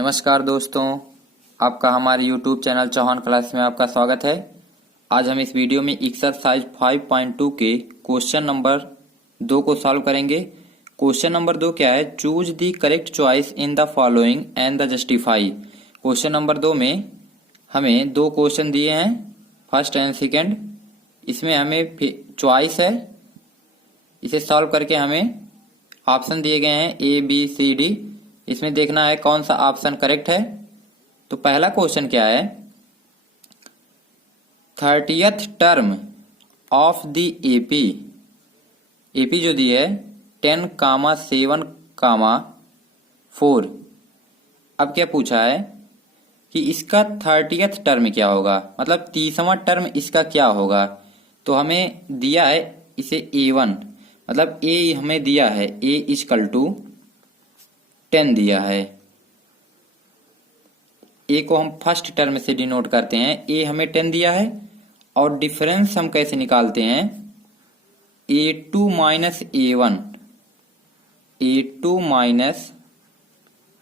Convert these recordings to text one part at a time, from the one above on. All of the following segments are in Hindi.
नमस्कार दोस्तों, आपका हमारे YouTube चैनल चौहान क्लास में आपका स्वागत है। आज हम इस वीडियो में एक्सरसाइज 5.2 के क्वेश्चन नंबर 2 को सॉल्व करेंगे। क्वेश्चन नंबर 2 क्या है? Choose the correct choice in the following and the justify. Question number 2 में हमें 2 क्वेश्चन दिए हैं, फर्स्ट एंड सेकेंड। इसमें हमें चॉइस है, इसे सॉल्व करके हमें ऑप्शन दिए गए हैं A, B, C, D। इसमें देखना है कौन सा ऑप्शन करेक्ट है। तो पहला क्वेश्चन क्या है? 30th term of the AP, AP जो दी है 10,7,4। अब क्या पूछा है कि इसका 30th टर्म क्या होगा, मतलब 30वां टर्म इसका क्या होगा। तो हमें दिया है इसे A1, मतलब A हमें दिया है A इक्वल टू 10 दिया है। ए को हम फर्स्ट टर्म से डिनोट करते हैं, ए हमें 10 दिया है। और डिफरेंस हम कैसे निकालते हैं? A2 minus A1, A2 minus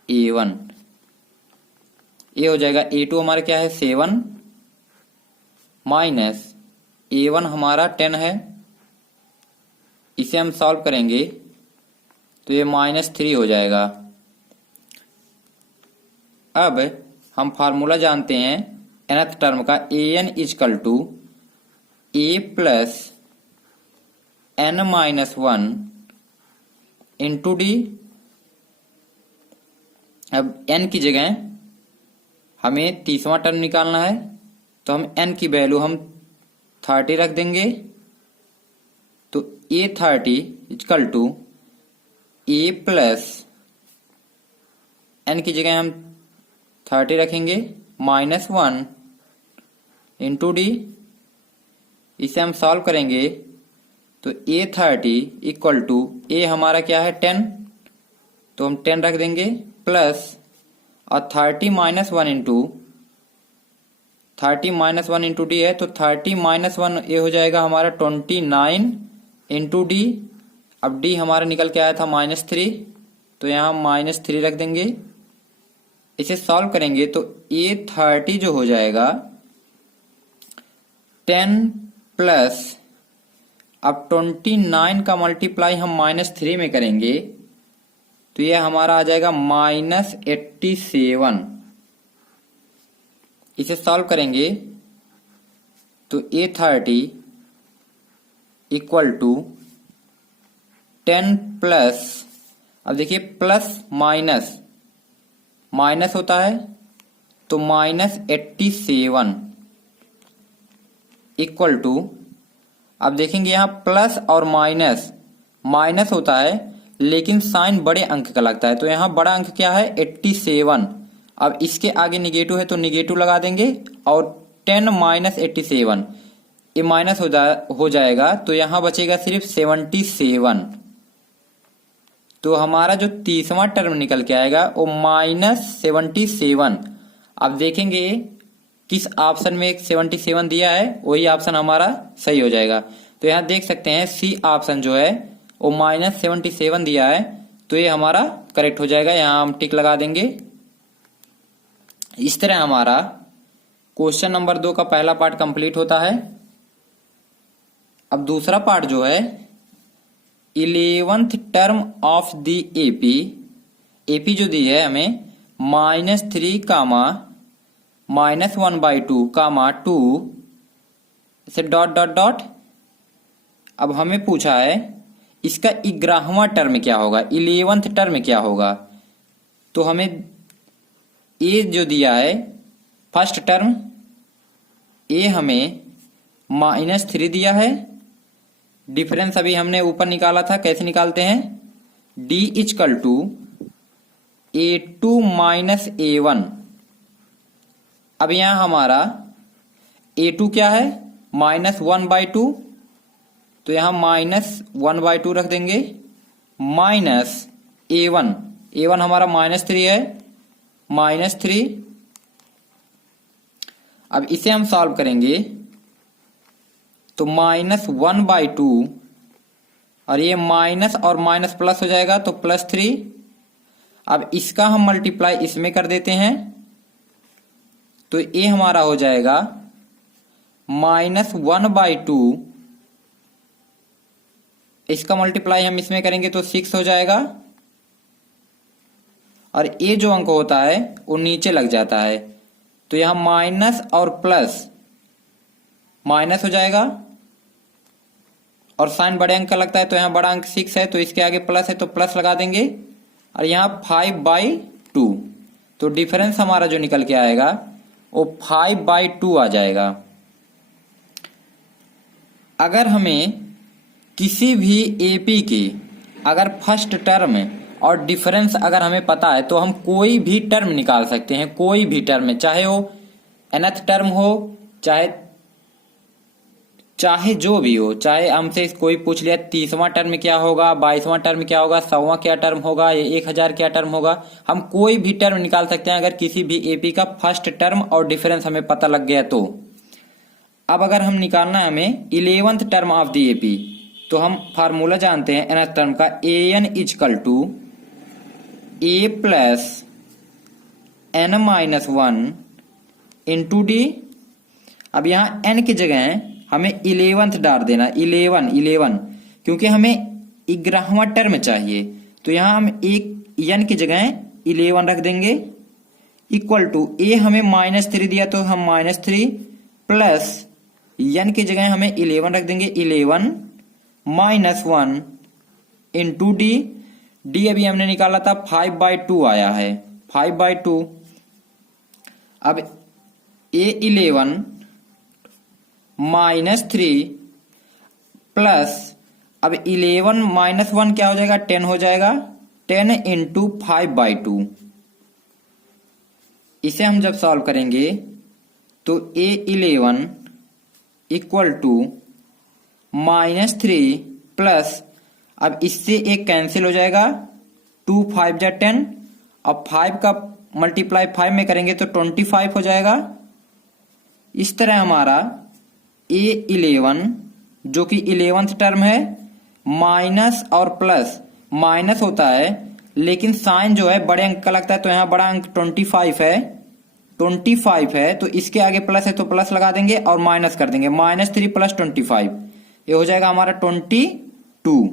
A1, ये हो जाएगा A2 हमारा क्या है 7 माइनस A1 हमारा 10 है। इसे हम सॉल्व करेंगे तो ये -3 हो जाएगा। अब हम फार्मूला जानते हैं nth टर्म का, an equal to a plus n minus 1 into D. अब n की जगह हमें 30वां टर्म निकालना है, तो हम n की वैल्यू हम 30 रख देंगे। तो a30 equal to a plus n की जगह हम 30 रखेंगे -1 इंटू डी। इसे हम सॉल्व करेंगे तो A30 इक्वल टू ए हमारा क्या है 10, तो हम 10 रख देंगे प्लस और 30 माइनस 1 इंटू डी है, तो 30 माइनस 1 ये हो जाएगा हमारा 29 इंटू डी। अब डी हमारा निकल के आया था -3, तो यहाँ -3 रख देंगे। इसे सॉल्व करेंगे तो A30 जो हो जाएगा 10 प्लस, अब 29 का मल्टीप्लाई हम -3 में करेंगे तो ये हमारा आ जाएगा -87। इसे सॉल्व करेंगे तो A30 इक्वल टू 10 प्लस, अब देखिए प्लस माइनस माइनस होता है तो -87 इक्वल टू, अब देखेंगे यहां प्लस और माइनस माइनस होता है लेकिन साइन बड़े अंक का लगता है, तो यहां बड़ा अंक क्या है 87। अब इसके आगे निगेटिव है तो निगेटिव लगा देंगे और 10 माइनस 87 ये माइनस हो जाएगा, तो यहां बचेगा सिर्फ 77। तो हमारा जो 30वां टर्म निकल के आएगा वो -77। अब देखेंगे किस ऑप्शन में 77 दिया है, वही ऑप्शन हमारा सही हो जाएगा। तो यहाँ देख सकते हैं सी ऑप्शन जो है वो -77 दिया है, तो ये हमारा करेक्ट हो जाएगा। यहाँ हम टिक लगा देंगे। इस तरह हमारा क्वेश्चन नंबर 2 का पहला पार्ट कंप्लीट होता है। अब दूसरा पार्ट जो है 11th term of the AP, AP जो दी है हमें -3 कामा -1/2 कामा 2 से डॉट डॉट डॉट। अब हमें पूछा है इसका 11वां टर्म क्या होगा, 11th टर्म क्या होगा। तो हमें ए जो दिया है फर्स्ट टर्म, ए हमें -3 दिया है। डिफरेंस अभी हमने ऊपर निकाला था, कैसे निकालते हैं? D equal to A2 minus A1। अब यहां हमारा A2 क्या है -1/2, तो यहां -1/2 रख देंगे माइनस A1, A1 हमारा -3 है, -3। अब इसे हम सॉल्व करेंगे तो -1/2 और ये माइनस और माइनस प्लस हो जाएगा तो +3। अब इसका हम मल्टीप्लाई इसमें कर देते हैं, तो ये हमारा हो जाएगा -1/2। इसका मल्टीप्लाई हम इसमें करेंगे तो 6 हो जाएगा, और ये जो अंक होता है वो नीचे लग जाता है, तो यहां माइनस और प्लस माइनस हो जाएगा, और साइन बड़े अंक का लगता है तो यहाँ बड़ा अंक 6 है तो इसके आगे प्लस है तो प्लस लगा देंगे, और यहाँ 5/2। तो डिफरेंस हमारा जो निकल के आएगा वो 5/2 आ जाएगा। अगर हमें किसी भी एपी की अगर फर्स्ट टर्म और डिफरेंस अगर हमें पता है तो हम कोई भी टर्म निकाल सकते हैं, कोई भी टर्म, चाहे वो nth टर्म हो, चाहे जो भी हो, चाहे हमसे कोई पूछ लिया 30वां टर्म क्या होगा, 22वां टर्म क्या होगा, 100वां क्या टर्म होगा, या 1000 क्या टर्म होगा, हम कोई भी टर्म निकाल सकते हैं अगर किसी भी एपी का फर्स्ट टर्म और डिफरेंस हमें पता लग गया तो। अब अगर हम निकालना है हमें 11th term of the AP, तो हम फार्मूला जानते हैं nth टर्म का, an = a plus n-1 into D. अब यहाँ n की जगह हमें 11th डाल देना, 11 क्योंकि हमें 11वां टर्म चाहिए, तो यहाँ हम एक n की जगह 11 रख देंगे, इक्वल टू a हमें -3 दिया तो हम -3 प्लस n की जगह हमें 11 रख देंगे, 11 -1 इंटू डी। डी अभी हमने निकाला था 5/2 आया है, 5/2। अब a11 -3 प्लस, अब 11 -1 क्या हो जाएगा, 10 हो जाएगा, 10 इंटू 5/2। इसे हम जब सॉल्व करेंगे तो a11 इक्वल टू -3 प्लस, अब इससे एक कैंसिल हो जाएगा, 2 5 जा 10, अब 5 का मल्टीप्लाई 5 में करेंगे तो 25 हो जाएगा। इस तरह हमारा a11 जो कि 11th टर्म है, माइनस और प्लस, माइनस होता है लेकिन साइन जो है बड़े अंक का लगता है, तो यहाँ बड़ा अंक 25 है, तो इसके आगे प्लस है तो प्लस लगा देंगे और माइनस कर देंगे, -3 + 25, ये हो जाएगा हमारा 22।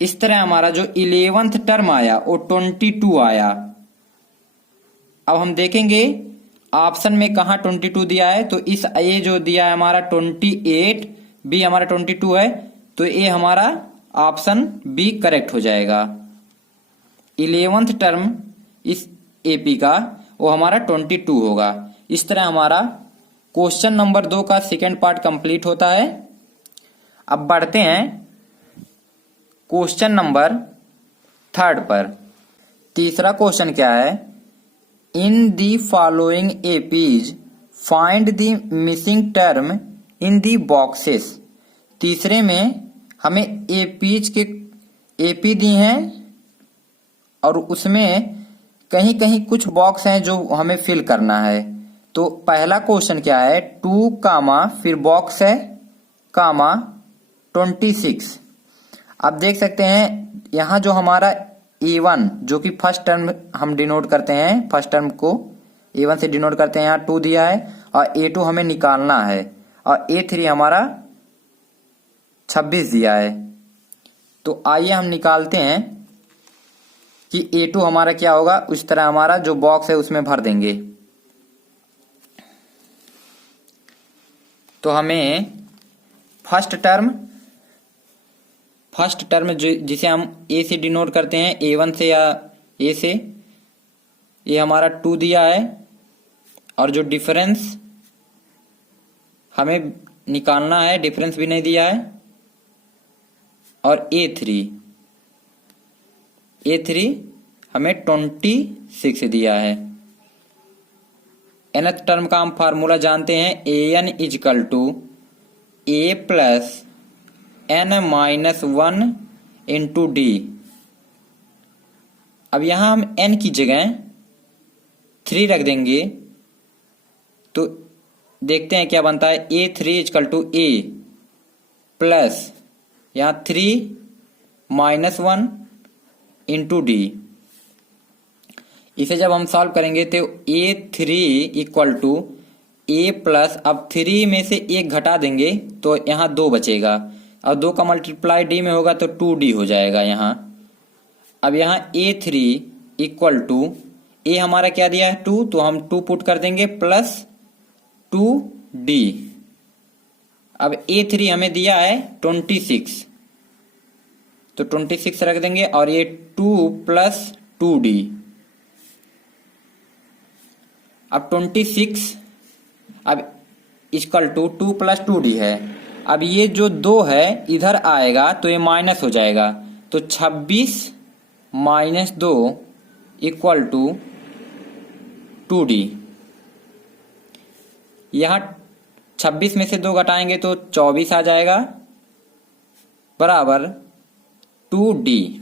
इस तरह हमारा जो 11th टर्म आया वो 22 आया। अब हम देखेंगे ऑप्शन में कहा 22 दिया है, तो इस ए जो दिया है हमारा 28, बी हमारा 22 है, तो ये हमारा ऑप्शन बी करेक्ट हो जाएगा। 11th टर्म इस एपी का वो हमारा 22 होगा। इस तरह हमारा क्वेश्चन नंबर 2 का सेकेंड पार्ट कंप्लीट होता है। अब बढ़ते हैं क्वेश्चन नंबर 3 पर। तीसरा क्वेश्चन क्या है, in the following APs find the missing term in the boxes. तीसरे में हमें एपीज के एपी दी हैं और उसमें कहीं कहीं कुछ बॉक्स हैं जो हमें फिल करना है। तो पहला क्वेश्चन क्या है, 2 कामा फिर बॉक्स है कामा 26। आप देख सकते हैं यहाँ जो हमारा A1 जो कि फर्स्ट टर्म हम डिनोट करते हैं, फर्स्ट टर्म को A1 से डिनोट करते हैं, यहाँ 2 दिया है, और A2 हमें निकालना है, और A3 हमारा 26 दिया है। तो आइए हम निकालते हैं कि A2 हमारा क्या होगा। उस तरह हमारा जो बॉक्स है उसमें भर देंगे। तो हमें फर्स्ट टर्म जिसे हम ए से डिनोट करते हैं, A1 से या ए से, ये हमारा 2 दिया है, और जो डिफरेंस हमें निकालना है डिफरेंस भी नहीं दिया है, और A3 हमें 26 दिया है। nth टर्म का हम फार्मूला जानते हैं, an = a plus n-1 into D. अब यहां हम n की जगह 3 रख देंगे, तो देखते हैं क्या बनता है। A3 = a प्लस यहाँ 3 - 1 इंटू डी। इसे जब हम सॉल्व करेंगे तो A3 equal to A plus, अब 3 में से 1 घटा देंगे तो यहाँ 2 बचेगा, और 2 का मल्टीप्लाई D में होगा तो 2D हो जाएगा यहाँ। अब यहाँ A3 इक्वल टू A हमारा क्या दिया है 2, तो हम 2 पुट कर देंगे प्लस 2D। अब A3 हमें दिया है 26, तो 26 रख देंगे, और ये 2 प्लस 2D। अब 26 अब इक्वल टू 2 प्लस 2D है। अब ये जो 2 है इधर आएगा तो ये माइनस हो जाएगा, तो 26 माइनस 2 इक्वल टू 2D। यहाँ 26 में से 2 घटाएंगे तो 24 आ जाएगा बराबर 2D।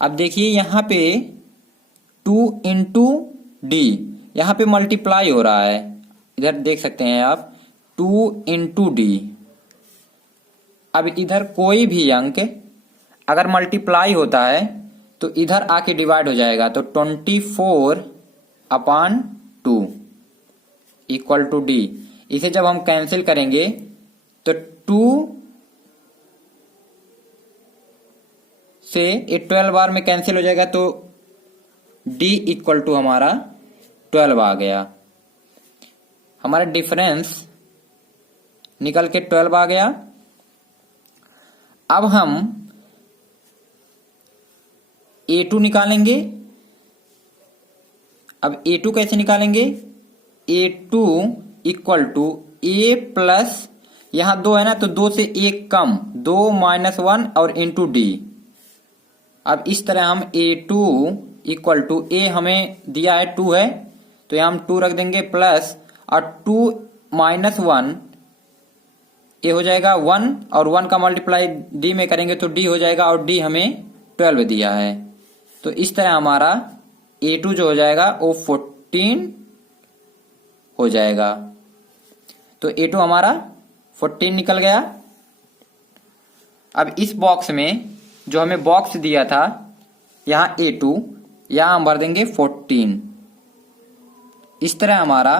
अब देखिए यहाँ पे 2 इंटू D, यहाँ पे मल्टीप्लाई हो रहा है, इधर देख सकते हैं आप 2 इंटू D। अब इधर कोई भी अंक अगर मल्टीप्लाई होता है तो इधर आके डिवाइड हो जाएगा, तो 24/2 इक्वल टू D। इसे जब हम कैंसिल करेंगे तो 2 से 12 बार में कैंसिल हो जाएगा, तो D इक्वल टू हमारा 12 आ गया। हमारा डिफरेंस निकल के 12 आ गया। अब हम A2 निकालेंगे। अब A2 कैसे निकालेंगे? A2 equal to A plus, यहां 2 है ना तो 2 से 1 कम, 2 माइनस 1 और इंटू D। अब इस तरह हम A2 इक्वल टू A हमें दिया है 2 है, तो यहां हम 2 रख देंगे प्लस, और 2 माइनस 1 A हो जाएगा 1, और 1 का मल्टीप्लाई D में करेंगे तो D हो जाएगा, और D हमें 12 दिया है। तो इस तरह हमारा A2 जो हो जाएगा वो 14 हो जाएगा। तो A2 हमारा 14 निकल गया। अब इस बॉक्स में जो हमें बॉक्स दिया था, यहां A2, यहां हम भर देंगे 14। इस तरह हमारा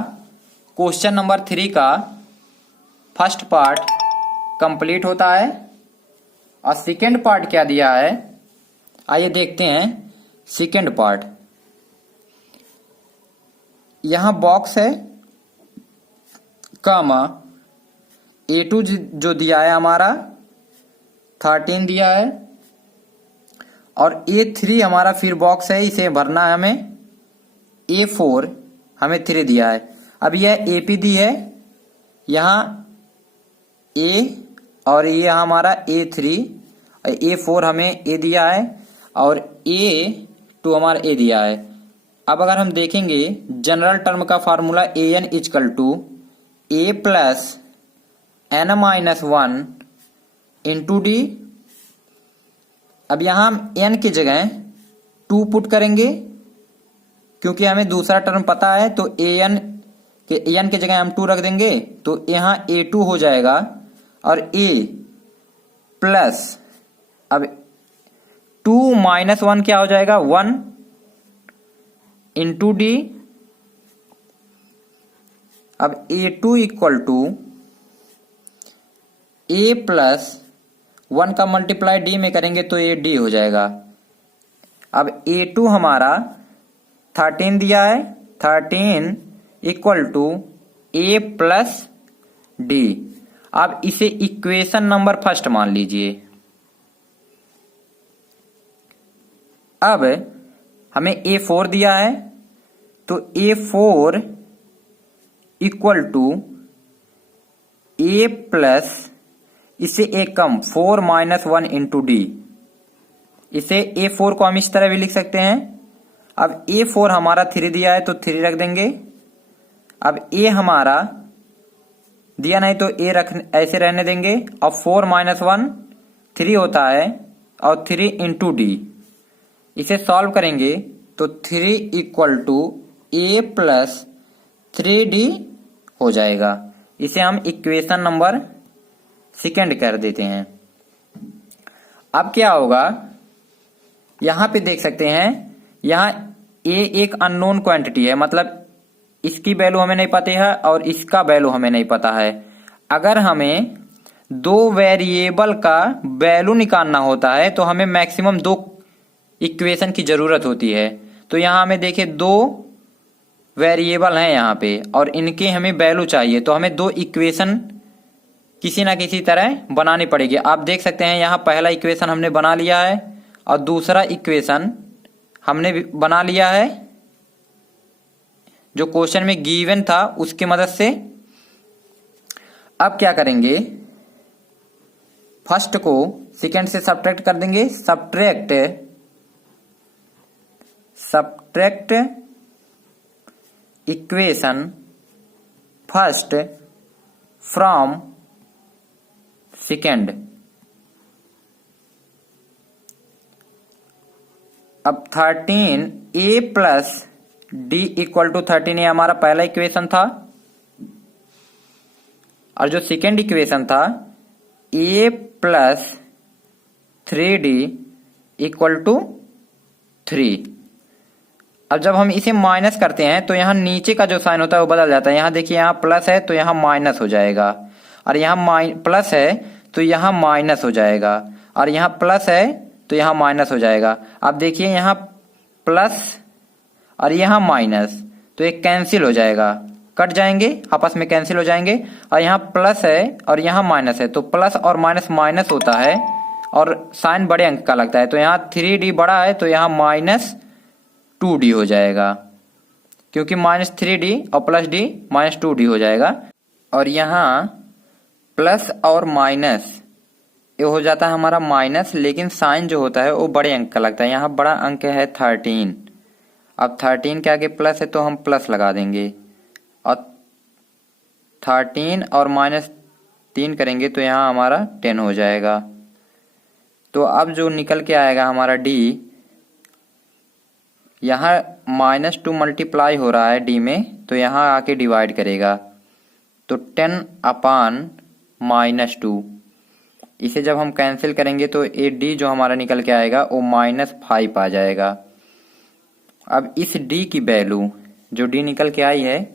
क्वेश्चन नंबर 3 का फर्स्ट पार्ट कंप्लीट होता है। और सेकेंड पार्ट क्या दिया है, आइए देखते हैं सेकेंड पार्ट। यहां बॉक्स है कामा, A2 जो दिया है हमारा 13 दिया है, और A3 हमारा फिर बॉक्स है, इसे भरना है हमें। A4 हमें 3 दिया है। अब यह AP दी है, यहाँ A, और ये हमारा A3, A4 हमें A दिया है, और A2 हमारा A दिया है। अब अगर हम देखेंगे जनरल टर्म का formula AN equal to A plus N minus 1 into D। अब यहां हम N की जगह 2 पुट करेंगे, क्योंकि हमें दूसरा टर्म पता है, तो N की जगह हम 2 रख देंगे, तो यहां A2 हो जाएगा, और A प्लस, अब 2 माइनस 1 क्या हो जाएगा 1 इंटू D। अब A2 equal to A plus 1 का मल्टीप्लाई D में करेंगे तो ये D हो जाएगा। अब A2 हमारा 13 दिया है, 13 equal to A plus D। अब इसे इक्वेशन नंबर फर्स्ट मान लीजिए। अब हमें A4 दिया है, तो A4 equal to A plus, इसे एक कम 4 माइनस 1 इंटू D। इसे A4 को हम इस तरह भी लिख सकते हैं। अब A4 हमारा 3 दिया है, तो 3 रख देंगे। अब A हमारा दिया नहीं तो ऐसे रहने देंगे, और 4 माइनस 1 3 होता है, और 3 इंटू D। इसे सॉल्व करेंगे तो 3 equal to A plus 3D हो जाएगा। इसे हम इक्वेशन नंबर सेकेंड कर देते हैं। अब क्या होगा, यहाँ पे देख सकते हैं, यहाँ ए एक अननोन क्वांटिटी है, मतलब इसकी वैल्यू हमें नहीं पता है और इसका वैल्यू हमें नहीं पता है। अगर हमें दो वेरिएबल का वैल्यू निकालना होता है तो हमें मैक्सिमम दो इक्वेशन की जरूरत होती है। तो यहाँ हमें देखिए दो वेरिएबल हैं यहाँ पे और इनके हमें वैल्यू चाहिए, तो हमें दो इक्वेशन किसी ना किसी तरह बनानी पड़ेगी। आप देख सकते हैं यहाँ पहला इक्वेशन हमने बना लिया है और दूसरा इक्वेशन हमने भी बना लिया है जो क्वेश्चन में गिवन था उसकी मदद से। अब क्या करेंगे, फर्स्ट को सेकंड से सब्ट्रैक्ट कर देंगे। Subtract equation first from second. अब 13a plus D equal to 13, ये हमारा पहला इक्वेशन था और जो सेकेंड इक्वेशन था a plus 3d equal to 3। अब जब हम इसे माइनस करते हैं तो यहाँ नीचे का जो साइन होता है वो बदल जाता है। यहाँ देखिए यहाँ प्लस है तो यहाँ माइनस हो जाएगा, और यहाँ प्लस है तो यहाँ माइनस हो जाएगा, और यहाँ प्लस है तो यहाँ माइनस हो जाएगा। अब देखिए यहाँ प्लस और यहाँ माइनस, तो एक कैंसिल हो जाएगा, कट जाएंगे, आपस में कैंसिल हो जाएंगे। और यहाँ प्लस है और यहाँ माइनस है, तो प्लस और माइनस माइनस होता है और साइन बड़े अंक का लगता है। तो यहाँ 3d बड़ा है तो यहाँ माइनस 2d हो जाएगा, क्योंकि माइनस 3d और प्लस d माइनस 2d हो जाएगा। और यहाँ प्लस और माइनस ये हो जाता है हमारा माइनस, लेकिन साइन जो होता है वो बड़े अंक का लगता है। यहाँ बड़ा अंक है 13। अब 13 के आगे प्लस है तो हम प्लस लगा देंगे, और 13 और माइनस 3 करेंगे तो यहाँ हमारा 10 हो जाएगा। तो अब जो निकल के आएगा हमारा d, यहाँ -2 मल्टीप्लाई हो रहा है d में, तो यहाँ आके डिवाइड करेगा, तो 10/-2। इसे जब हम कैंसिल करेंगे तो ये d जो हमारा निकल के आएगा वो -5 आ जाएगा। अब इस d की वैल्यू जो d निकल के आई है,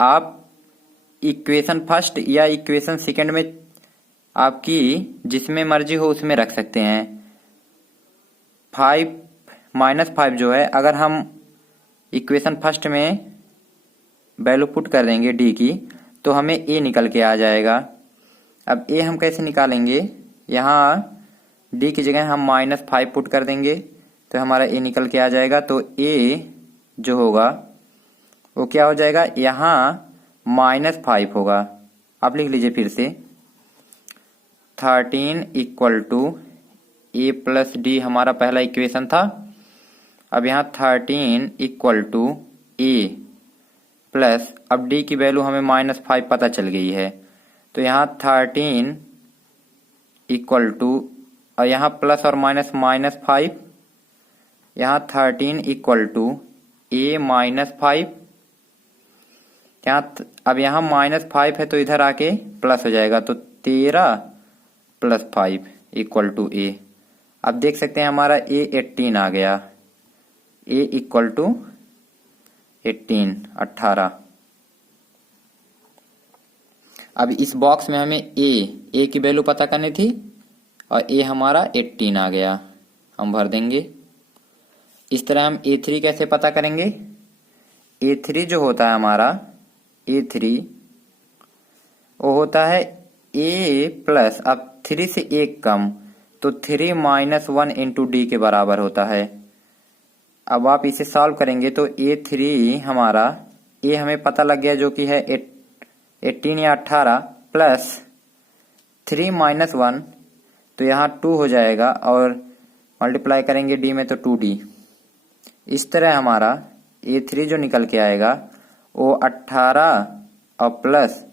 आप इक्वेशन फर्स्ट या इक्वेशन सेकंड में आपकी जिसमें मर्जी हो उसमें रख सकते हैं। 5 जो है, अगर हम इक्वेशन फर्स्ट में वैल्यू पुट कर देंगे d की तो हमें a निकल के आ जाएगा। अब a हम कैसे निकालेंगे, यहाँ d की जगह हम -5 पुट कर देंगे तो हमारा a निकल के आ जाएगा। तो a जो होगा वो क्या हो जाएगा, यहाँ -5 होगा। आप लिख लीजिए फिर से, 13 equal to a plus D हमारा पहला इक्वेशन था। अब यहाँ 13 इक्वल टू a प्लस, अब d की वैल्यू हमें -5 पता चल गई है, तो यहाँ 13 इक्वल टू, और यहाँ प्लस और माइनस -5, यहाँ 13 इक्वल टू a -5। अब यहाँ -5 है तो इधर आके प्लस हो जाएगा, तो 13 + 5 इक्वल टू a। अब देख सकते हैं हमारा a 18 आ गया, a इक्वल टू 18। अब इस बॉक्स में हमें a की वैल्यू पता करनी थी और a हमारा 18 आ गया, हम भर देंगे। इस तरह हम a3 कैसे पता करेंगे, a3 जो होता है हमारा, a3 वो होता है a प्लस, अब 3 से 1 कम, तो 3 - 1 इंटू डी के बराबर होता है। अब आप इसे सॉल्व करेंगे तो a3 हमारा, a हमें पता लग गया जो कि है 18 या 18, प्लस 3 - 1, तो यहाँ 2 हो जाएगा, और मल्टीप्लाई करेंगे d में तो 2d। इस तरह हमारा a3 जो निकल के आएगा वो 18 और प्लस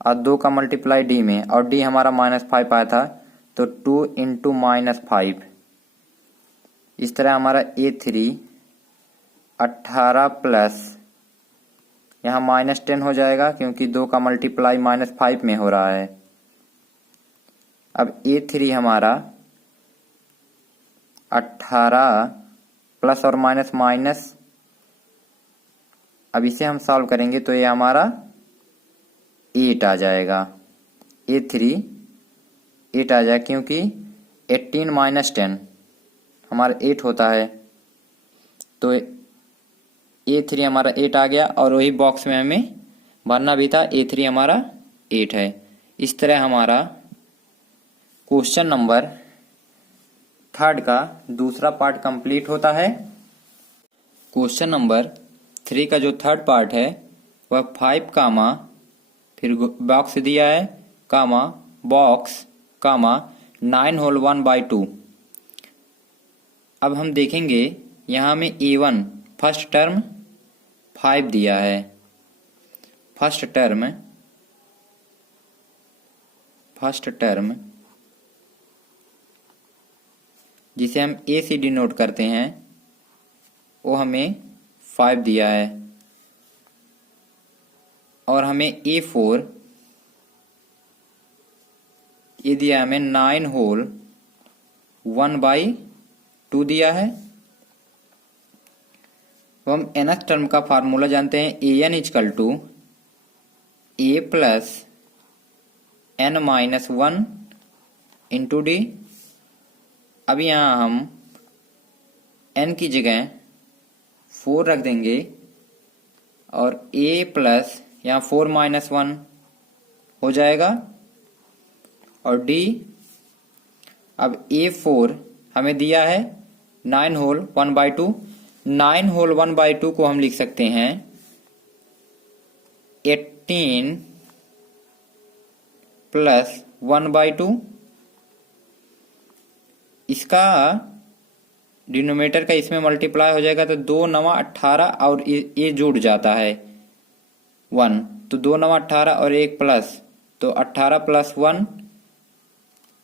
और 2 का मल्टीप्लाई d में, और d हमारा -5 आया था तो 2 इंटू -5। इस तरह हमारा a3 18 प्लस यहाँ -10 हो जाएगा, क्योंकि 2 का मल्टीप्लाई -5 में हो रहा है। अब a3 हमारा 18 प्लस और माइनस माइनस। अब इसे हम सॉल्व करेंगे तो ये हमारा 8 आ जाएगा। A3 8 आ जाएगा, क्योंकि 18 माइनस 10 हमारा 8 होता है। तो A3 हमारा 8 आ गया, और वही बॉक्स में हमें भरना भी था। A3 हमारा 8 है। इस तरह हमारा क्वेश्चन नंबर 3 का दूसरा पार्ट कंप्लीट होता है। क्वेश्चन नंबर 3 का जो थर्ड पार्ट है वह 5 कामा, फिर बॉक्स दिया है, कामा बॉक्स कामा 9 होल 1/2। अब हम देखेंगे यहाँ में A1 फर्स्ट टर्म 5 दिया है। फर्स्ट टर्म जिसे हम A से डिनोट करते हैं वो हमें 5 दिया है, और हमें A4 ये दिया हमें 9 होल 1/2 दिया है। तो हम nth टर्म का फार्मूला जानते हैं, an equal to a plus n minus 1 into D. अब यहाँ हम n की जगह 4 रख देंगे, और a प्लस यहाँ 4 माइनस 1 हो जाएगा, और d। अब A4 हमें दिया है 9 होल 1/2। 9 होल 1/2 को हम लिख सकते हैं 18 प्लस 1/2। इसका डिनोमिनेटर का इसमें मल्टीप्लाई हो जाएगा, तो 2 9 18, और ये जुड़ जाता है 1, तो 2 9 18 और 1 प्लस, तो 18 प्लस 1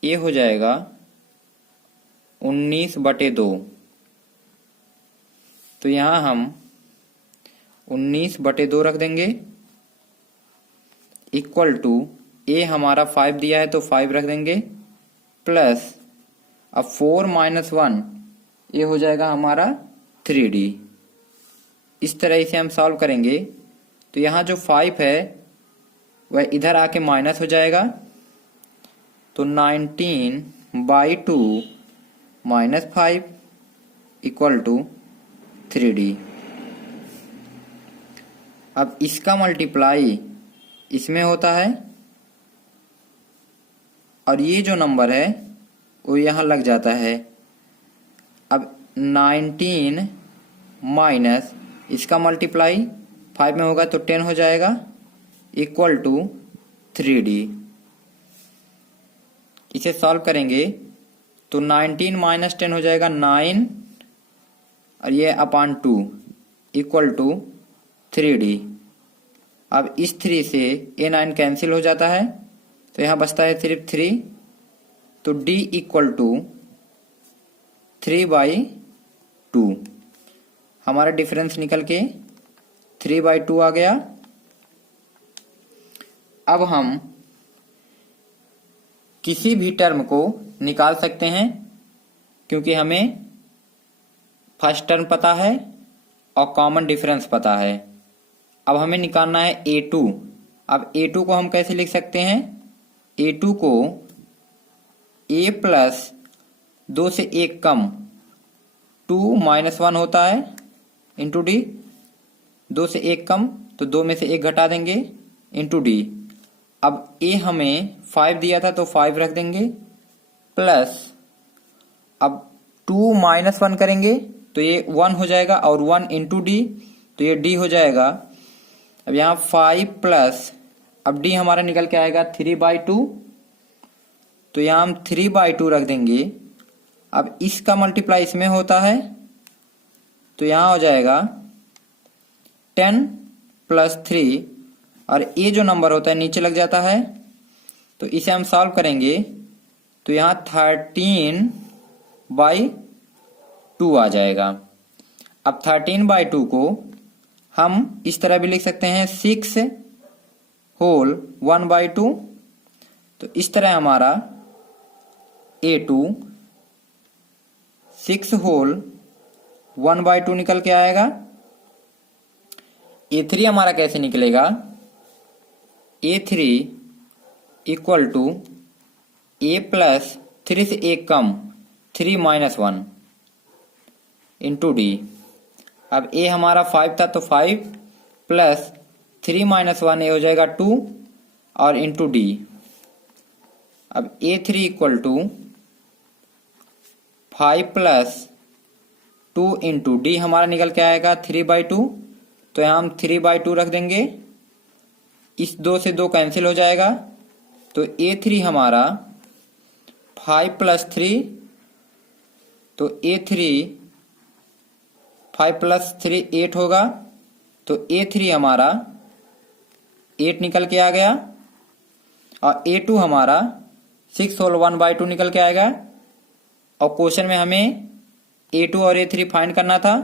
ये हो जाएगा 19/2। तो यहाँ हम 19/2 रख देंगे, इक्वल टू ए हमारा 5 दिया है तो 5 रख देंगे, प्लस अब 4 माइनस 1 ये हो जाएगा हमारा 3D। इस तरह इसे हम सॉल्व करेंगे तो यहाँ जो 5 है वह इधर आके माइनस हो जाएगा, तो 19/2 माइनस 5 इक्वल टू 3D। अब इसका मल्टीप्लाई इसमें होता है, और ये जो नंबर है वो यहाँ लग जाता है। अब 19 माइनस इसका मल्टीप्लाई 5 में होगा तो 10 हो जाएगा, इक्वल टू 3D। इसे सॉल्व करेंगे तो 19 माइनस 10 हो जाएगा 9, और ये अपान 2 इक्वल टू 3D। अब इस 3 से ये 9 कैंसिल हो जाता है, तो यहाँ बचता है सिर्फ 3, तो D इक्वल टू 3/2। हमारा डिफरेंस निकल के 3/2 आ गया। अब हम किसी भी टर्म को निकाल सकते हैं, क्योंकि हमें फर्स्ट टर्म पता है और कॉमन डिफरेंस पता है। अब हमें निकालना है A2। अब A2 को हम कैसे लिख सकते हैं? A2 को A प्लस 2 से 1 कम 2 माइनस 1 होता है इंटू डी। 2 से 1 कम तो 2 में से 1 घटा देंगे इंटू डी। अब A हमें 5 दिया था तो 5 रख देंगे, प्लस अब 2 माइनस 1 करेंगे तो ये 1 हो जाएगा, और 1 इंटू डी तो ये डी हो जाएगा। अब यहाँ 5 प्लस अब डी हमारा निकल के आएगा 3/2, तो यहाँ हम 3/2 रख देंगे। अब इसका मल्टीप्लाई इसमें होता है, तो यहाँ हो जाएगा 10 प्लस 3, और ये जो नंबर होता है नीचे लग जाता है, तो इसे हम सॉल्व करेंगे तो यहाँ 13/2 आ जाएगा। अब 13/2 को हम इस तरह भी लिख सकते हैं 6 होल 1/2। तो इस तरह हमारा A2 6 होल 1/2 निकल के आएगा। A3 हमारा कैसे निकलेगा? A3 equal to A plus 3 से 1 कम 3 माइनस 1 इंटू डी। अब A हमारा 5 था तो 5 प्लस 3 माइनस 1 ये हो जाएगा 2 और इंटू डी। अब A3 equal to 5 plus 2 into D हमारा निकल के आएगा 3/2। तो यहाँ हम 3/2 रख देंगे। इस 2 से 2 कैंसिल हो जाएगा। तो A3 हमारा 5 प्लस 3, तो A3 5 प्लस 3 8 होगा। तो A3 हमारा 8 निकल के आ गया और A2 हमारा 6 होल 1/2 निकल के आएगा। और क्वेश्चन में हमें A2 और A3 फाइंड करना था,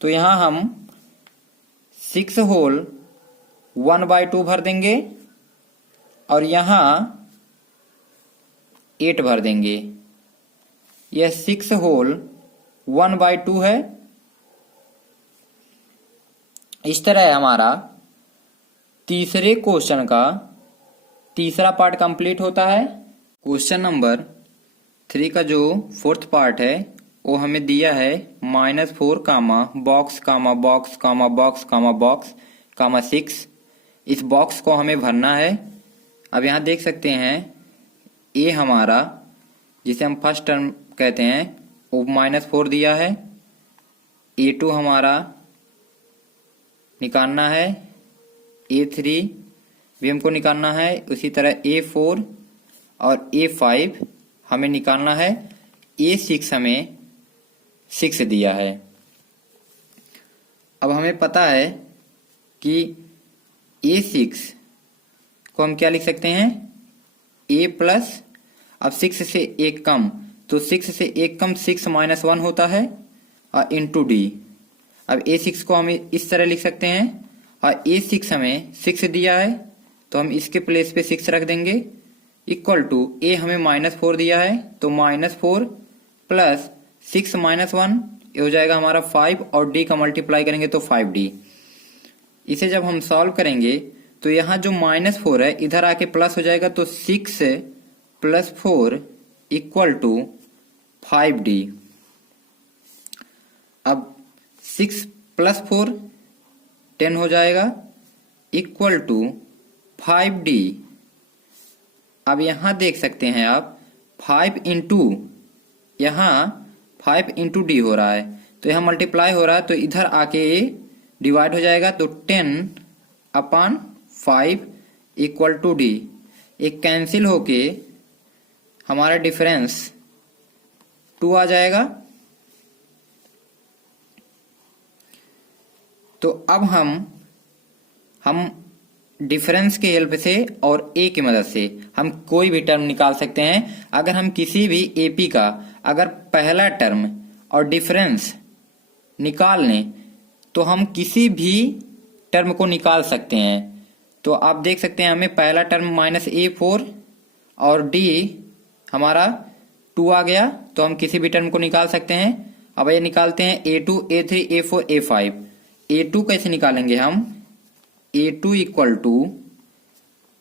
तो यहाँ हम 6 होल 1/2 भर देंगे और यहाँ 8 भर देंगे। यह 6 होल 1/2 है। इस तरह हमारा तीसरे क्वेश्चन का तीसरा पार्ट कंप्लीट होता है। क्वेश्चन नंबर 3 का जो फोर्थ पार्ट है वो हमें दिया है -4 कामा बॉक्स कामा बॉक्स कामा बॉक्स कामा बॉक्स कामा 6। इस बॉक्स को हमें भरना है। अब यहाँ देख सकते हैं ए हमारा, जिसे हम फर्स्ट टर्म कहते हैं, वो -4 दिया है। A2 हमारा निकालना है, A3 भी हमको निकालना है, उसी तरह A4 और A5 हमें निकालना है। A6 हमें 6 दिया है। अब हमें पता है कि A6 को हम क्या लिख सकते हैं? A प्लस, अब 6 से 1 कम, तो 6 से 1 कम 6 माइनस 1 होता है और इंटू डी। अब A6 को हम इस तरह लिख सकते हैं और A6 हमें 6 दिया है तो हम इसके प्लेस पे 6 रख देंगे। इक्वल टू A हमें -4 दिया है तो -4 प्लस 6 माइनस 1 ये हो जाएगा हमारा 5 और D का मल्टीप्लाई करेंगे तो 5D। इसे जब हम सॉल्व करेंगे तो यहाँ जो -4 है इधर आके प्लस हो जाएगा, तो 6 प्लस 4 इक्वल टू 5D। अब 6 प्लस 4 10 हो जाएगा इक्वल टू 5D। अब यहाँ देख सकते हैं आप 5 इंटू, यहाँ 5 इंटू डी हो रहा है तो यहाँ मल्टीप्लाई हो रहा है, तो इधर आके ये डिवाइड हो जाएगा, तो 10/5 इक्वल टू डी। एक कैंसिल होके हमारा डिफरेंस 2 आ जाएगा। तो अब हम डिफरेंस के हेल्प से और ए की मदद से हम कोई भी टर्म निकाल सकते हैं। अगर हम किसी भी एपी का अगर पहला टर्म और डिफरेंस निकाल लें तो हम किसी भी टर्म को निकाल सकते हैं। तो आप देख सकते हैं हमें पहला टर्म -A4 और डी हमारा 2 आ गया, तो हम किसी भी टर्म को निकाल सकते हैं। अब ये निकालते हैं A2, A3, A4, A5। A2 कैसे निकालेंगे हम? A2 equal to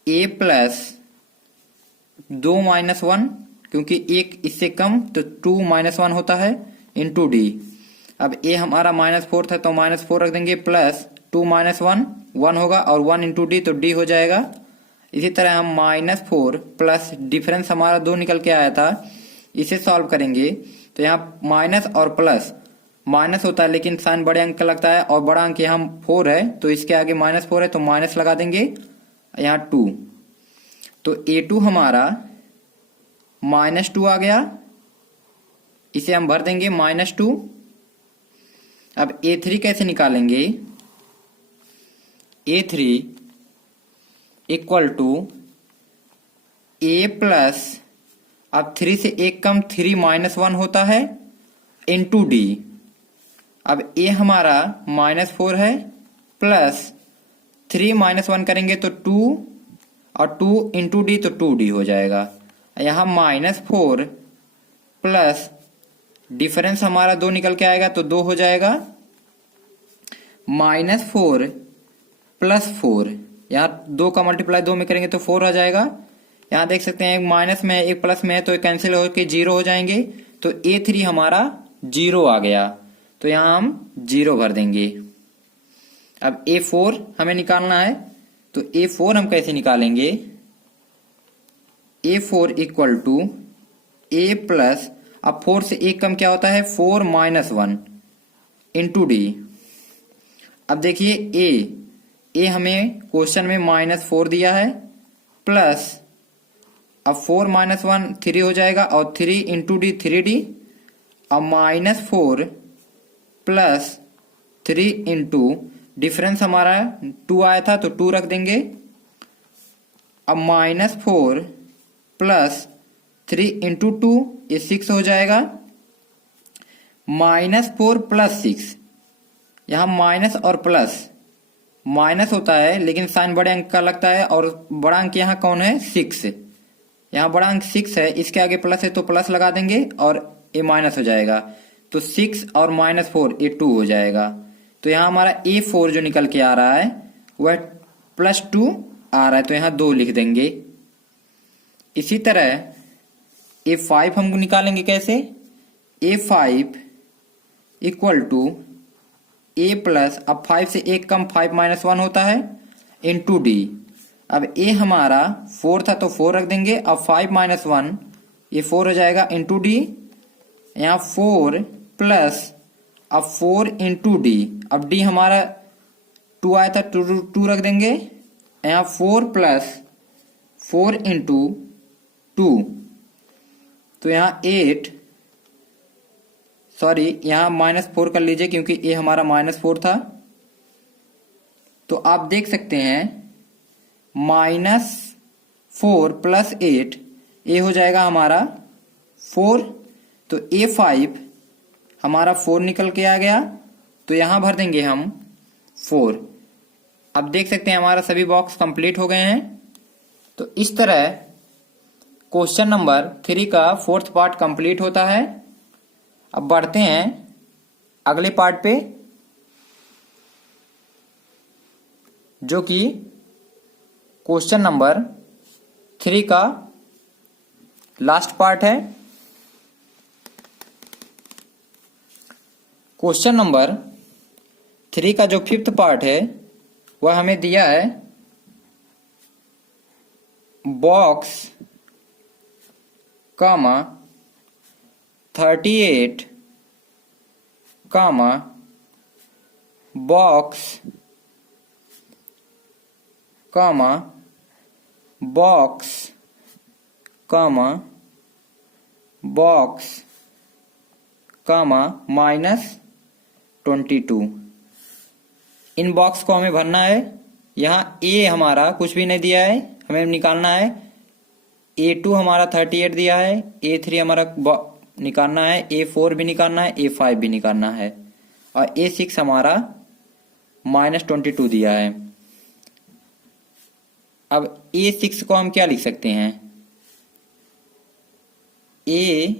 A plus 2 minus 1, क्योंकि 1 इससे कम तो 2 माइनस 1 होता है, इंटू डी। अब A हमारा -4 था तो -4 रख देंगे, प्लस 2 माइनस 1 1 होगा और 1 इंटू डी तो डी हो जाएगा। इसी तरह हम -4 प्लस डिफरेंस हमारा 2 निकल के आया था, इसे सॉल्व करेंगे तो यहाँ माइनस और प्लस माइनस होता है लेकिन साइन बड़े अंक का लगता है और बड़ा अंक यहाँ 4 है तो इसके आगे -4 है तो माइनस लगा देंगे, यहाँ 2। तो A2 हमारा -2 आ गया, इसे हम भर देंगे -2। अब A3 कैसे निकालेंगे? A3 equal to A plus, अब 3 से 1 कम 3 माइनस 1 होता है, इंटू डी। अब A हमारा -4 है, प्लस 3 माइनस 1 करेंगे तो 2 और 2 इंटू डी तो 2D हो जाएगा। यहाँ -4 प्लस डिफरेंस हमारा 2 निकल के आएगा तो 2 हो जाएगा। -4 + 4, यहाँ 2 का मल्टीप्लाई 2 में करेंगे तो 4 आ जाएगा। यहाँ देख सकते हैं एक माइनस में है एक प्लस में है तो कैंसिल होकर 0 हो जाएंगे। तो A3 हमारा 0 आ गया, तो यहाँ हम 0 भर देंगे। अब A4 हमें निकालना है, तो A4 हम कैसे निकालेंगे? A4 = A प्लस, अब 4 से 1 कम क्या होता है? 4 - 1 इंटू D। अब देखिए A हमें क्वेश्चन में -4 दिया है, प्लस अब 4 - 1 3 हो जाएगा और 3 इंटू D 3D। अब -4 प्लस 3 इंटू डिफरेंस हमारा 2 आया था तो 2 रख देंगे। अब -4 प्लस 3 इंटू 2 ये 6 हो जाएगा। -4 + 6, यहाँ माइनस और प्लस माइनस होता है लेकिन साइन बड़े अंक का लगता है, और बड़ा अंक यहाँ कौन है? 6। यहाँ बड़ा अंक 6 है, इसके आगे प्लस है तो प्लस लगा देंगे और ये माइनस हो जाएगा। तो 6 और -4 ये 2 हो जाएगा। तो यहाँ हमारा A4 जो निकल के आ रहा है वह +2 आ रहा है, तो यहाँ 2 लिख देंगे। इसी तरह A5 हम निकालेंगे कैसे? A5 = A प्लस, अब 5 से 1 कम 5 - 1 होता है, इंटू D। अब A हमारा 4 था तो 4 रख देंगे। अब 5 - 1 ये 4 हो जाएगा, इंटू D। यहाँ 4 प्लस, अब 4 इंटू D। अब D हमारा 2 आया था, 2 रख देंगे। यहाँ 4 प्लस 4 इंटू 2, तो यहाँ 8, सॉरी यहाँ -4 कर लीजिए क्योंकि A हमारा -4 था। तो आप देख सकते हैं -4 + 8 A हो जाएगा हमारा 4। तो A5 हमारा 4 निकल के आ गया, तो यहां भर देंगे हम 4। अब देख सकते हैं हमारा सभी बॉक्स कंप्लीट हो गए हैं। तो इस तरह क्वेश्चन नंबर 3 का 4th पार्ट कंप्लीट होता है। अब बढ़ते हैं अगले पार्ट पे, जो कि क्वेश्चन नंबर 3 का लास्ट पार्ट है। क्वेश्चन नंबर 3 का जो 5th पार्ट है वह हमें दिया है बॉक्स 38 बॉक्स -22। इन बॉक्स को हमें भरना है। यहाँ A हमारा कुछ भी नहीं दिया है, हमें निकालना है। A2 हमारा 38 दिया है, A3 हमारा निकालना है, A4 भी निकालना है, A5 भी निकालना है, और A6 हमारा -22 दिया है। अब A6 को हम क्या लिख सकते हैं? A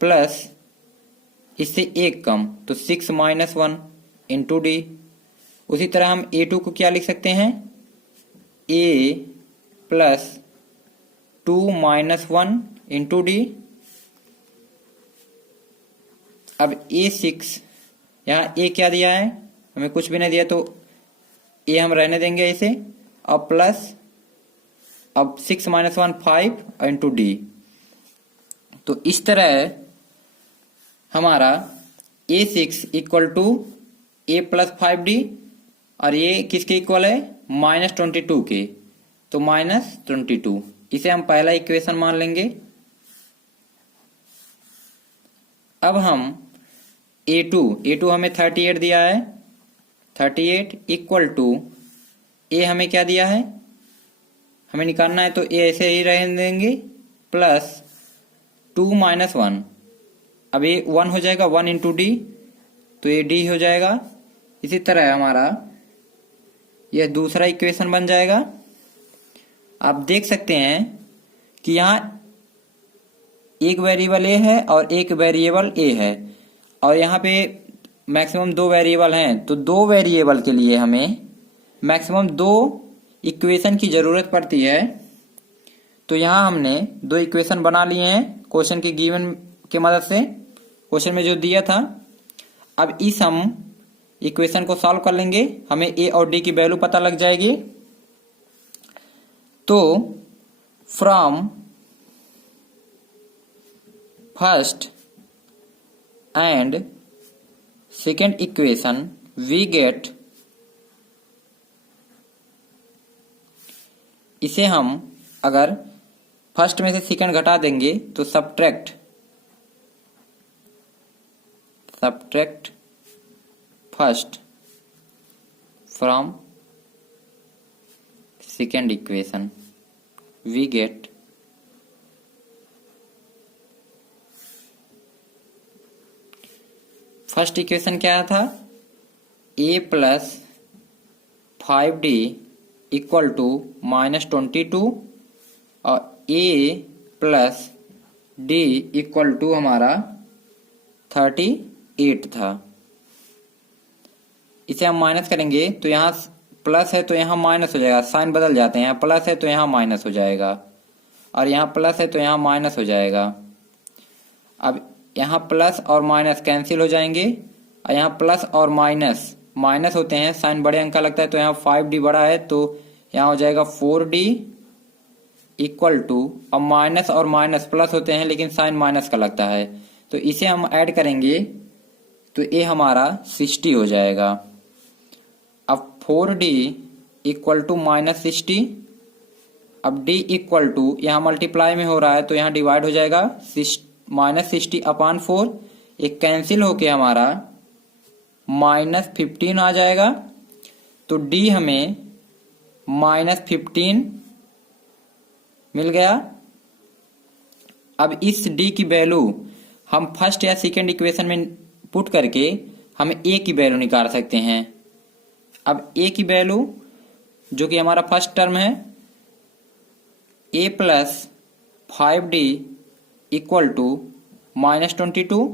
प्लस इससे 1 कम, तो 6 - 1 इंटू D। उसी तरह हम A2 को क्या लिख सकते हैं? A plus 2 - 1 into D। अब A6, यहाँ A क्या दिया है? हमें कुछ भी नहीं दिया, तो A हम रहने देंगे इसे। अब प्लस, अब 6 - 1 5 इंटू D। तो इस तरह हमारा A6 = A प्लस 5D, और ये किसके इक्वल है? -22 के, तो -22। इसे हम पहला इक्वेशन मान लेंगे। अब हम A2 हमें 38 दिया है, 38 = A हमें क्या दिया है? हमें निकालना है, तो A ऐसे ही रहने देंगे, प्लस 2 - 1। अब ये 1 हो जाएगा, 1 इंटू D, तो ये D हो जाएगा। इसी तरह हमारा यह दूसरा इक्वेशन बन जाएगा। आप देख सकते हैं कि यहाँ एक वेरिएबल ए है और एक वेरिएबल ए है, और यहाँ पे मैक्सिमम 2 वेरिएबल हैं, तो 2 वेरिएबल के लिए हमें मैक्सिमम 2 इक्वेशन की ज़रूरत पड़ती है। तो यहाँ हमने 2 इक्वेशन बना लिए हैं क्वेश्चन के गिवन के मदद से, क्वेश्चन में जो दिया था। अब इस हम इक्वेशन को सॉल्व कर लेंगे, हमें ए और डी की वैल्यू पता लग जाएगी। तो from first and second equation we get, इसे हम अगर फर्स्ट में से सेकेंड घटा देंगे तो subtract first from second equation we get first equation क्या था, a plus 5d equal to -22 और a plus d equal to हमारा 38 था। इसे हम माइनस करेंगे तो यहाँ प्लस है तो यहाँ माइनस हो जाएगा, साइन बदल जाते हैं, यहाँ प्लस है तो यहाँ माइनस हो जाएगा, और यहाँ प्लस है तो यहाँ माइनस हो जाएगा। अब यहाँ प्लस और माइनस कैंसिल हो जाएंगे, और यहाँ प्लस और माइनस माइनस होते हैं, साइन बड़े अंक का लगता है, तो यहाँ 5d बड़ा है तो यहाँ हो जाएगा 4d इक्वल टू, अब माइनस और माइनस प्लस होते हैं लेकिन साइन माइनस का लगता है, तो इसे हम ऐड करेंगे तो ये हमारा 60 हो जाएगा। अब 4d इक्वल टू -60, अब d इक्वल टू यहाँ मल्टीप्लाई में हो रहा है तो यहाँ डिवाइड हो जाएगा, -60/4, एक कैंसिल होके हमारा -15 आ जाएगा। तो d हमें -15 मिल गया। अब इस d की वैल्यू हम फर्स्ट या सेकेंड इक्वेशन में पुट करके हम a की वैल्यू निकाल सकते हैं। अब a की वैल्यू जो कि हमारा फर्स्ट टर्म है, a plus 5d equal to -22,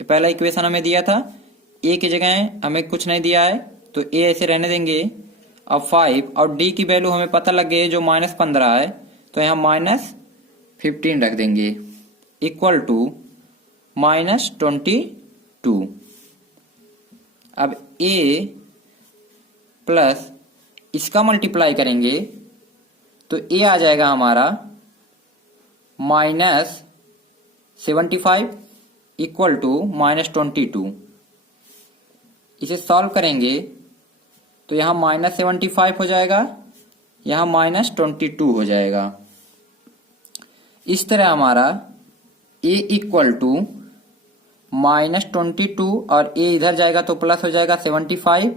पहला इक्वेशन हमें दिया था, a की जगह हमें कुछ नहीं दिया है तो a ऐसे रहने देंगे। अब 5 और d की वैल्यू हमें पता लग गई है जो -15 है, तो यहाँ -15 रख देंगे इक्वल टू -22। अब a प्लस इसका मल्टीप्लाई करेंगे तो a आ जाएगा हमारा -75 इक्वल टू -22। इसे सॉल्व करेंगे तो यहाँ -75 हो जाएगा, यहाँ -22 हो जाएगा। इस तरह हमारा a इक्वल टू -22 और a इधर जाएगा तो प्लस हो जाएगा 75।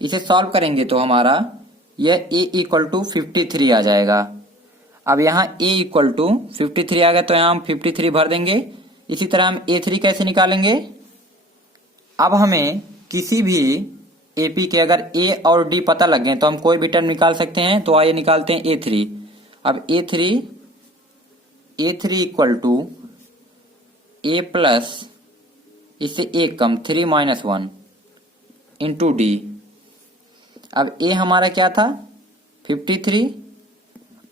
इसे सॉल्व करेंगे तो हमारा यह a इक्वल टू 53 आ जाएगा। अब यहाँ a इक्वल टू 53 आ गया तो यहाँ हम 53 भर देंगे। इसी तरह हम a3 कैसे निकालेंगे, अब हमें किसी भी AP के अगर a और d पता लग गए तो हम कोई भी टर्म निकाल सकते हैं। तो आइए निकालते हैं a3। अब a3 equal to a plus इससे एक कम 3 - 1 इंटू d। अब a हमारा क्या था 53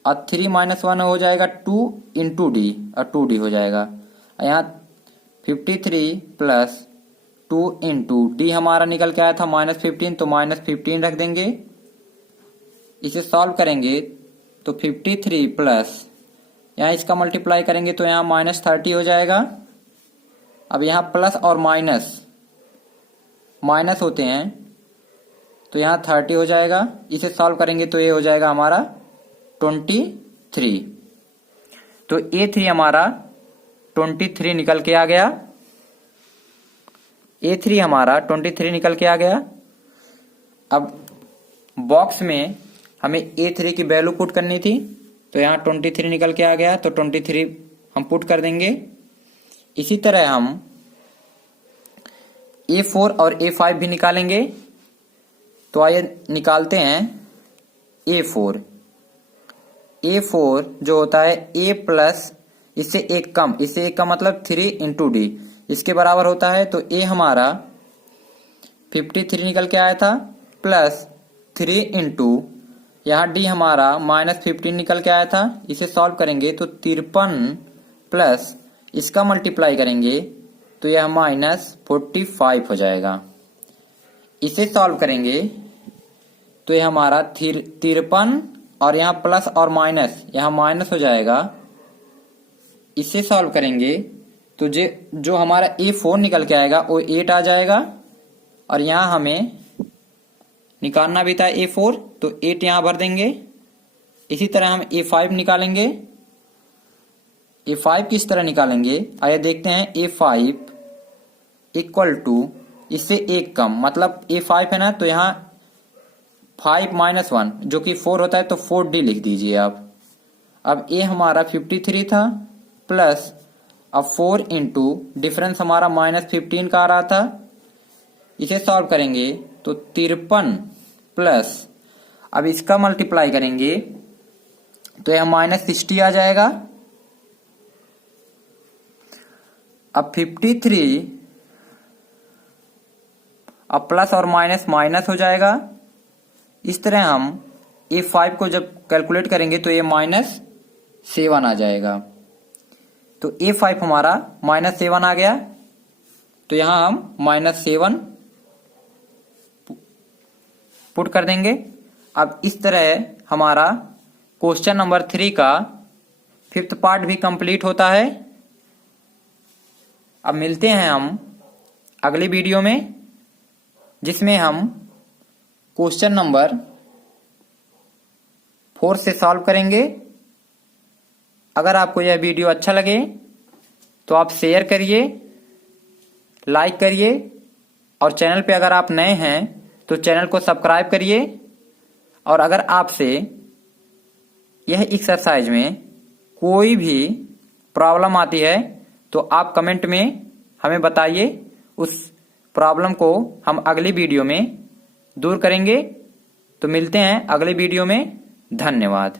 और 3 - 1 हो जाएगा 2 इंटू d और 2d हो जाएगा। यहाँ 53 प्लस 2 इंटू d हमारा निकल के आया था -15, तो -15 रख देंगे। इसे सॉल्व करेंगे तो 53 प्लस यहाँ इसका मल्टीप्लाई करेंगे तो यहाँ -30 हो जाएगा। अब यहाँ प्लस और माइनस होते हैं तो यहाँ 30 हो जाएगा। इसे सॉल्व करेंगे तो ये हो जाएगा हमारा 23। तो A3 हमारा 23 निकल के आ गया। A3 हमारा 23 निकल के आ गया। अब बॉक्स में हमें A3 की वैल्यू पुट करनी थी तो यहाँ 23 निकल के आ गया, तो 23 हम पुट कर देंगे। इसी तरह हम A4 और A5 भी निकालेंगे। तो आइए निकालते हैं A4 जो होता है A प्लस इससे एक कम, इससे एक कम मतलब 3 इंटू डी इसके बराबर होता है। तो ए हमारा 53 निकल के आया था प्लस 3 इंटू यहाँ डी हमारा -15 निकल के आया था। इसे सॉल्व करेंगे तो 53 प्लस इसका मल्टीप्लाई करेंगे तो यह -45 हो जाएगा। इसे सॉल्व करेंगे तो यह हमारा 53 और यहाँ प्लस और माइनस, यहाँ माइनस हो जाएगा। इसे सॉल्व करेंगे तो जो हमारा A4 निकल के आएगा वो 8 आ जाएगा और यहाँ हमें निकालना भी था A4 तो 8 यहाँ भर देंगे। इसी तरह हम A5 निकालेंगे। A5 किस तरह निकालेंगे आइए देखते हैं। A5 इक्वल टू इससे एक कम मतलब A5 है ना, तो यहाँ 5 - 1 जो कि 4 होता है तो 4D लिख दीजिए आप। अब A हमारा 53 था प्लस अब 4 इंटू डिफरेंस हमारा -15 का आ रहा था। इसे सॉल्व करेंगे तो 53 प्लस अब इसका मल्टीप्लाई करेंगे तो यह -60 आ जाएगा। अब 53 अब प्लस और माइनस माइनस हो जाएगा। इस तरह हम A5 को जब कैलकुलेट करेंगे तो ये -7 आ जाएगा। तो A5 हमारा -7 आ गया। तो यहां हम -7 पुट कर देंगे। अब इस तरह हमारा क्वेश्चन नंबर 3 का 5th पार्ट भी कंप्लीट होता है। अब मिलते हैं हम अगली वीडियो में जिसमें हम क्वेश्चन नंबर 4 से सॉल्व करेंगे। अगर आपको यह वीडियो अच्छा लगे तो आप शेयर करिए, लाइक करिए और चैनल पे अगर आप नए हैं तो चैनल को सब्सक्राइब करिए। और अगर आपसे यह एक्सरसाइज में कोई भी प्रॉब्लम आती है तो आप कमेंट में हमें बताइए। उस प्रॉब्लम को हम अगली वीडियो में दूर करेंगे। तो मिलते हैं अगले वीडियो में। धन्यवाद।